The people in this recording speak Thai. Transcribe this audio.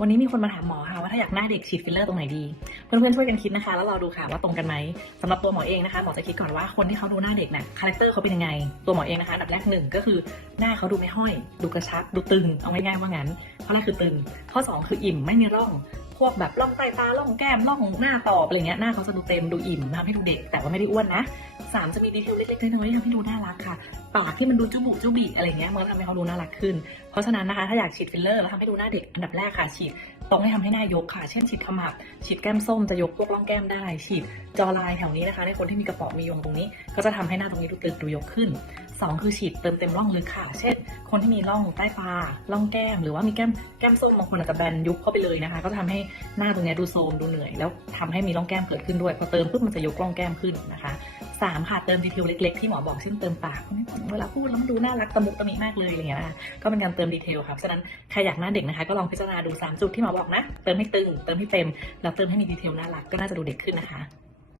วันนี้มีคนมาถามหมอค่ะว่าถ้าอยากหน้าเด็กฉีดฟิลเลอร์ตรงไหนดี เพื่อนๆช่วยกันคิดนะคะ แล้วเราดูค่ะว่าตรงกันไหมสำหรับตัวหมอเองนะคะหมอจะคิดก่อนว่าคนที่เขาดูหน้าเด็กเนี่ยคาแรคเตอร์เขาเป็นยังไง ตัวหมอเองนะคะอันดับแรกหนึ่งก็คือหน้าเขาดูไม่ห้อย ดูกระชับ ดูตึงเอาง่ายๆว่างั้นข้อแรกคือตึงข้อสองคืออิ่มไม่มีร่อง พวกแบบร่องใต้ตาร่องแก้มร่องหน้าตอบอะไรเงี้ยหน้าเขาจะดูเต็มดูอิ่มทำให้ดูเด็ก แต่ว่าไม่ได้อ้วนนะสามจะมีดีเทลเล็กๆน้อยๆที่ทำให้ดูน่ารักค่ะ ปากที่มันดูจุบุจุบิอะไรเงี้ยมันทำให้เขาดูน่ารักขึ้น เพราะฉะนั้นนะคะถ้าอยากฉีดฟิลเลอร์แล้วทำให้ดูหน้าเด็กอันดับแรกค่ะฉีดตรงให้ทำให้หน้ายกค่ะ เช่นฉีดขมับ ฉีดแก้มส้มจะยกพวกร่องแก้มได้ ฉีดจอลายแถวนี้นะคะ ในคนที่มีกระป๋อมียงตรงนี้ ก็จะทำให้หน้าตรงนี้ดูตึงดูยกขึ้น สองคือฉีดเติมเต็มร่องลึกค่ะ เช่น คนที่มีร่องใต้ตาร่องแก้ม หรือว่ามีแก้มแก้มส้มบางคนอาจจะแบนยุบเข้าไปเลยนะคะ ก็ทำให้หน้าตรงนี้ดูโซมดูเหนื่อย แล้วทำให้มีร่องแก้มเกิดขึ้นด้วย พอเติมปุ๊บมันจะยกร่องแก้มขึ้นนะคะสามค่ะเติมดีเทลเล็กๆที่หมอบอกเช่นเติมปากเวลาพูดแล้วมันดูน่ารักตะมุตะมิมากเลยอะไรเงี้ยนะคะก็เป็นการเติมดีเทลครับฉะนั้นใครอยากหน้าเด็กนะคะ ก็ลองพิจารณาดู3จุดที่หมอบอกนะ เติมให้ตึง เติมให้เต็มแล้วเติมให้มีดีเทลน่ารักก็น่าจะดูเด็กขึ้นนะคะ